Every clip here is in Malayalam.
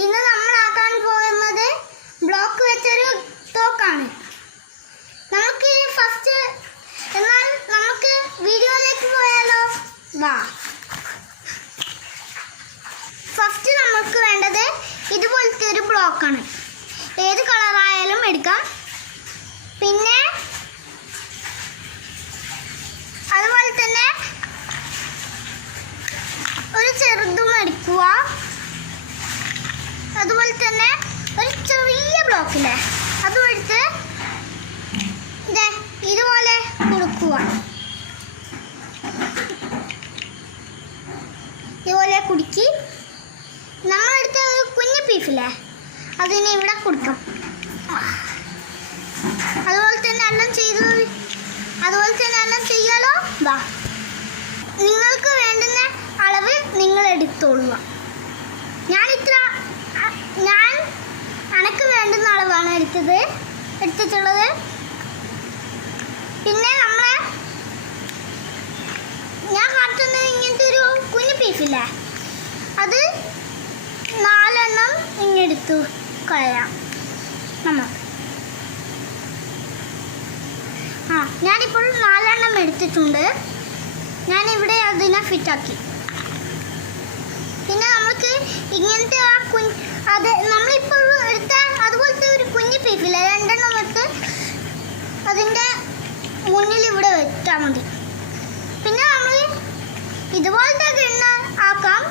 ഇന്ന് നമ്മൾ ആക്കാൻ പോകുന്നത് ബ്ലോക്ക് വെച്ചൊരു തോക്കാണ്. നമുക്ക് ഫസ്റ്റ് എന്നാൽ നമുക്ക് വീഡിയോയിലേക്ക് പോയാലോ? വാ. ഫസ്റ്റ് നമുക്ക് വേണ്ടത് ഇതുപോലത്തെ ഒരു ബ്ലോക്കാണ്. ഏത് കളറായാലും എടുക്കാം. പിന്നെ അതുപോലെ തന്നെ ഒരു ചെറുതും എടുക്കുക. അതുപോലെ തന്നെ ഒരു ചെറിയ ബ്ലോക്കില്ലേ അതും എടുത്ത് ഇതുപോലെ കുടുക്കുക. ഇതുപോലെ കുടുക്കി നമ്മളെടുത്ത ഒരു കുഞ്ഞു പീസില്ലേ അതിനെ ഇവിടെ കൊടുക്കാം. അതുപോലെ തന്നെ എല്ലാം ചെയ്യാലോ? വാ. നിങ്ങൾക്ക് വേണ്ടുന്ന അളവ് നിങ്ങൾ എടുത്തോളുക. ഞാൻ അനക്ക് വേണ്ടുന്ന അളവാണ് എടുത്തിട്ടുള്ളത്. പിന്നെ ഞാൻ കാട്ടുന്നത് ഇങ്ങനത്തെ ഒരു കുഞ്ഞു പീസില്ലേ അത് 4 എണ്ണം ഇങ്ങെടുത്തു കളയാം നമ്മൾ. ഞാനിപ്പോൾ 4 എണ്ണം എടുത്തിട്ടുണ്ട്. ഞാനിവിടെ അതിനെ ഫിറ്റാക്കി. പിന്നെ നമുക്ക് ഇങ്ങനത്തെ നമ്മളിപ്പോൾ എടുത്ത അതുപോലത്തെ ഒരു കുഞ്ഞു പീസില്ല 2 എണ്ണം എടുത്ത് അതിൻ്റെ മുന്നിൽ ഇവിടെ വെച്ചാൽ മതി. പിന്നെ നമ്മൾ ഇതുപോലത്തെ ഗണ്ണ് ആക്കാം.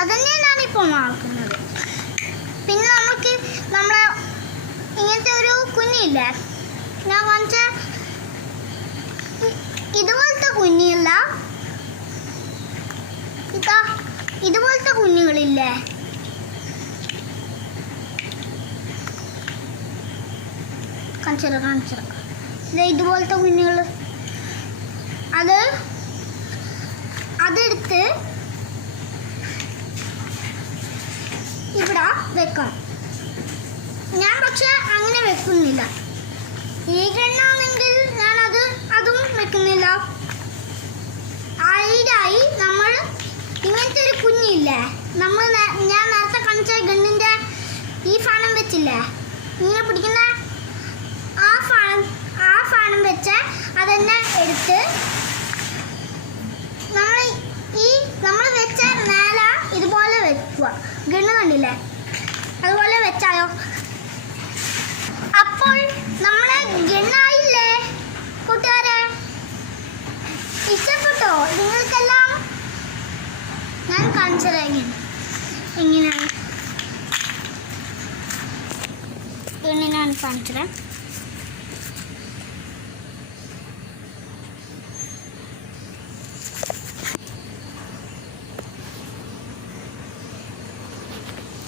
അതന്നെ ഞാനിപ്പോൾ ആക്കുന്നത്. പിന്നെ നമുക്ക് ഇങ്ങനത്തെ ഒരു കുഞ്ഞില്ലേ ഞാൻ കാണിച്ച ഇതുപോലത്തെ കുഞ്ഞില്ല, ഇതുപോലത്തെ കുഞ്ഞുങ്ങളില്ലേ കാണിച്ചത് ഇതുപോലത്തെ കുഞ്ഞുങ്ങൾ അതെടുത്ത് ഇവിടെ വെക്കാം. ഞാൻ പക്ഷെ അങ്ങനെ വെക്കുന്നില്ല. ഈ ഗണ്ണാണെങ്കിൽ ഞാൻ അതും വെക്കുന്നില്ല. അതിനായി നമ്മൾ ഇങ്ങനത്തെ ഒരു കുഞ്ഞില്ലേ ഞാൻ നേരത്തെ കാണിച്ച ഗണ്ണിൻ്റെ ഈ സാധനം വെച്ചില്ലേ ഇങ്ങനെ പിടിക്കുന്ന ആ സാധനം വെച്ച് അതെന്നെ എടുത്ത് നമ്മൾ വെച്ച നേല ഇതുപോലെ വെക്കുക. ഗണ്ണ് കണ്ടില്ലേ അതുപോലെ വെച്ചാലോ? അപ്പോൾ നമ്മളെ ഗണ്ണായില്ലേ കൂട്ടുകാരെ? ഇഷ്ടപ്പെട്ടോ നിങ്ങൾക്കെല്ലാം? ഞാൻ കാണിച്ചത് എങ്ങനെയാണ് ഗണ്ണിനാണ് കാണിച്ചത്.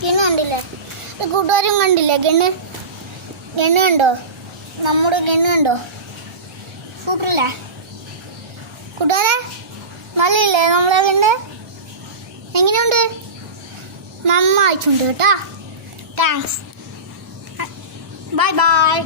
ഗണ്ണ് കണ്ടില്ലേ? കൂട്ടുകാരും കണ്ടില്ലേ ഗണ്ണ് കണ്ടോ? നമ്മുടെ ഗണ്ണ് കണ്ടോ? സൂപ്പറല്ലേ കൂട്ടുകാരെ? നല്ലില്ലേ നമ്മളെ ഗണ്ണ്? എങ്ങനെയുണ്ട്? നന്നായിട്ടുണ്ട് കേട്ടോ. താങ്ക്സ്. Bye bye.